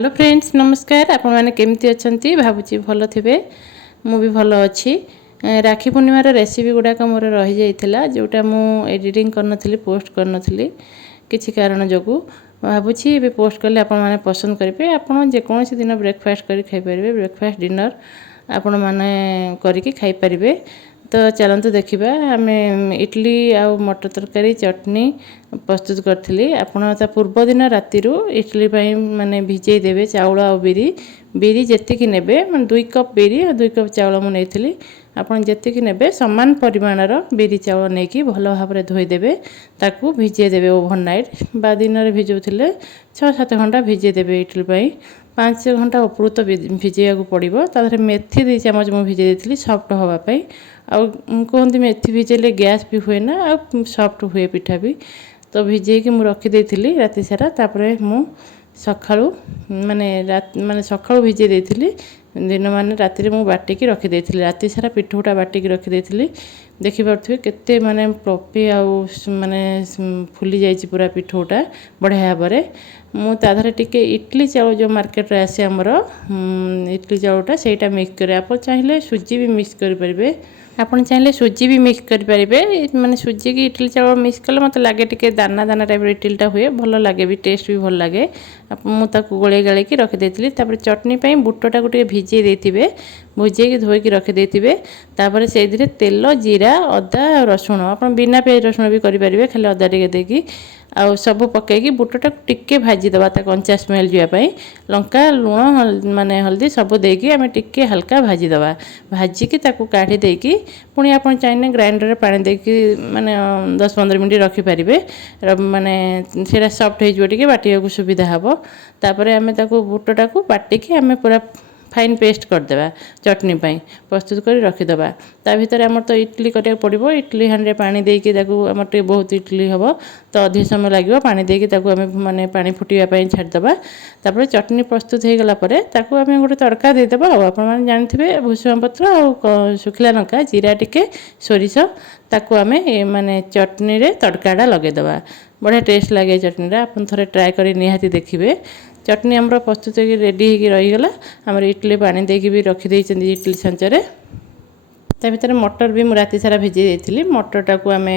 Hello friends नमस्कार। आपण मैंने केमती अच्छी भावुची भल थे मु भी भल अच्छी। राखी पूर्णिमार रेसिपी गुड़ाक मोर रही जाइथिला जोटा मु एडिटिंग करनथली पोस्ट करनथली किछि कारण जोगु भावुची ए पोस्ट कले आपण माने पसंद करेंगे। आपण जेकोसी दिन ब्रेकफास्ट करी खाई परिबे, ब्रेकफास्ट डिनर आपण माने करिकि खाई परिबे। तो चलते देखा आम इडली आउ मटर तरकारी चटनी प्रस्तुत करी। आपड़ पूर्व दिन राति इडली माने भिजे देवे चाउल आ बिरी बिरी जी ने मैं 2 कप बिरी और 2 कप चाउल मुझे आपड़ जी ने सामान परिमाणर बिरी चाउल नहीं कि भल भाव में धोईदेवे ताकू भिजे देवे ओभरनाइट बा दिन में भिजाऊे 6-7 घंटा भिजे देवे। इडली 5 घंटा उपरू तो भिजेक पड़ो। तादे मेथी 2 चामच मुझे भिजे देती सफ्ट हाँपाई। आउ कहते मेथी भिजेले गैस भी हुए ना आ सफ्ट हुए पिठा भी। तो भिजेकी मुझे रखीदी राति सारा तापर मु सकाळू माने सकाळू भिजे देती दिन मान राति मुझे बाटिकी रखीदी राति सारा पिठूटा बाटिकी रखीदी। देखिपे केते माने पपी आउ माने फुली जाइए पूरा पिठूटा बढ़िया भाव में। मुझे टिके इडली चाउल जो मार्केट रे आसे आमर इडली चाउलटा सेटा मिक्स करे। आप चाहिए सुजी भी मिक्स करें, आपन चाहिए सुजी भी मिक्स करेंगे। माने सुजी की इडली चाउल मिक्स कले मत लगे टिके दाना दाना टाइप इडलीटा हुए भल लगे भी टेस्ट भी भल लगे। मुझे गोले गाड़ी रखीदी। चटनी बुटटा को भिजे देते भुजे धोईकी रखीदे। तापर से तेल जीरा अदा रसुण आप बिना प्याज रसुण भी करेंगे खाली अदा टे देकी आउ सब पकईकी बुटटा टिके भाजीदे कंचा स्मेल जावाई लंका लुण माने हल्दी सब देकी आम टिके हल्का भाजीदे भाजिकी काढ़ी देकी पुणी आप चाहिए ग्राइंडर पानी देकी माने 10-15 मिनट रखिपारे माने सेटा सफ्ट हो बाटिया सुविधा हम। तापर आम बुटटा को बाटिकी आम पूरा फाइन पेस्ट करदे चटनी प्रस्तुत कर रखीदे। ता भर आम तो इडली करा पड़ो। इडली हाँ पानी देकी आम बहुत इडली हम तो अधिक समय लगे पानी देकी आम माने पानी फुटापी छाड़दे। तापर चटनी प्रस्तुत हो गलापर आम गोटे तड़का देदेबा। आप जानते भूसुंगा पत्र आ शुखिला लंका जीरा टिके सोरिष ताकू आम माने चटनी रे तड़काटा लगेदेबा बढ़िया टेस्ट लगे चटनी। आप थे ट्राए कर निहाती देखिए। चटनी आमर प्रस्तुत हो रेडी हो रहीगला। आमर इडली पानी देकी भी रखीदे इडली छांचरे। ता भर मटर भी राति सारा भिजे देती। मटरटा को आम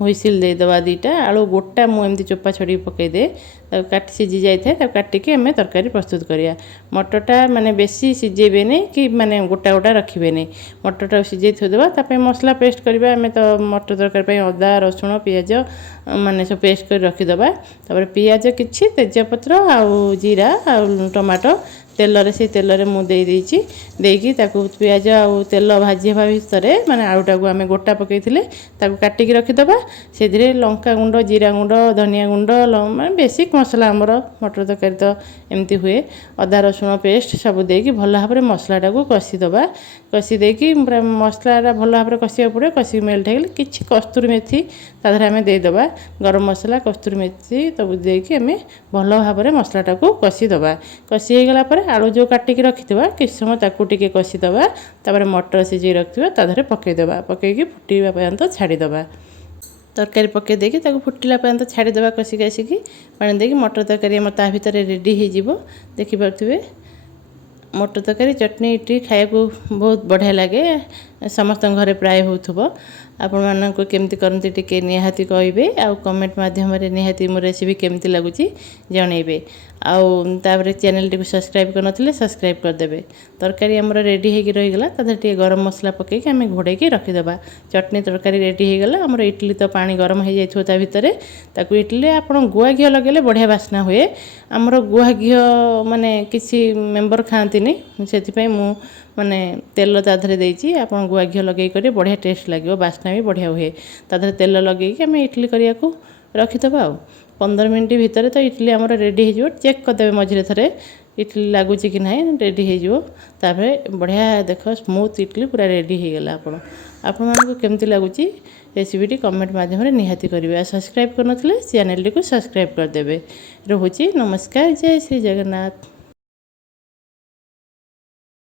हुइसिल देदेबा 2टा आलू गोटा मुझे चोपा छड़ी पकईदे काटी सीझी जाए काटिकी आम तरकारी प्रस्तुत करिया। मटरटा माने बेसी सीझेबे नहीं कि माने गोटा गोटा रखिबे नहीं। मटरटा सीझे थोदेबा तापर मसला पेस्ट करबा। आम तो मटर तरकारी अदा रसुण पियाज माने सब पेस्ट कर रखीदबा। तापर पियाज किछि तेजपत्र आउ जीरा आउ टमाटो तेल से तेल रे मु देकी पियाज आउ तेल भाजी भितर माने आलूटा को आम गोटा पकईले काटिकी रखीदबा। से लंका गुंड जीरा गुंड धनिया गुंड माने बेसिक मसला आमर मटर तरकारी तो एमती हुए अदा रसुण पेस्ट सब देकी भल भाव में मसलाटा को कषिदबा। कषि देकी पूरा मसलाटा भल भाव में कषिया पड़े। कषि मेल्ट हो कि कस्तूरी मेथी तादर आम देदेबा गरम मसला कस्तूरी मेथी तब देकी आम भल भाव में मसलाटा को कषिदबा। कषि हो गला आलू जो काटिकी रखिथिबा किछ समय ताकू टिके कषिदबा। तापर मटर सिझे रखिथिबा तादरे पकईदेबा पकईकी फुटीबा पर्यंत छाड़ीदबा। तरकारी पकई देकी फुटिला पर्यंत छाड़ीदबा कषिकी आसिकी पानी देकी मटर तरकारी आम ता भर रेडी हो देखिपे। मटर तरकारी चटनी इडली खाया बहुत बढ़िया लगे। समस्त घरे प्राय होथुबो। आपण मानक केमती करंती टिके निहाती कहबे आ कमेंट माध्यम रे निहाती मो रेसिपी केमती लागुची जणैबे। आउ तापर चैनल टी सब्सक्राइब करनथिले सब्सक्राइब कर देबे। तरकारी हमर रेडी हेकी रहीगला तादर टिके गरम मसला पकेकी आम घोड़ेकी रखीदबा। चटनी तरकारी रेडी हेगला। हमर इडली तो पानी गरम हो जाइथो ता भितरे ताकू इडली आपण गुआ घियो लगेले बढ़िया बास्ना हुए। हमर गुआ घियो माने किसी मेंबर खांतीनी सेति मु माने तेल ताधरे देइची आपण गुआ घियो लगे करे बढ़िया टेस्ट लगे बास्ना भी बढ़िया हुए। ताधरे तेल लगे आम इडली करिया को रखीदबा। 15 मिनट भितर तो इडली आमर रेडी हो चेक करदे मझे थे इडली लगुच कि ना रेडी हो। बढ़िया देख स्मूथ इडली पूरा रेडी हो गला। आपण मानक केमती लगुच रेसिपीटी कमेंट माध्यम निहाती करेंगे। सब्सक्राइब करनथिले चैनल टी को सब्सक्राइब करदेवे। रोहुची नमस्कार। जय श्री जगन्नाथ।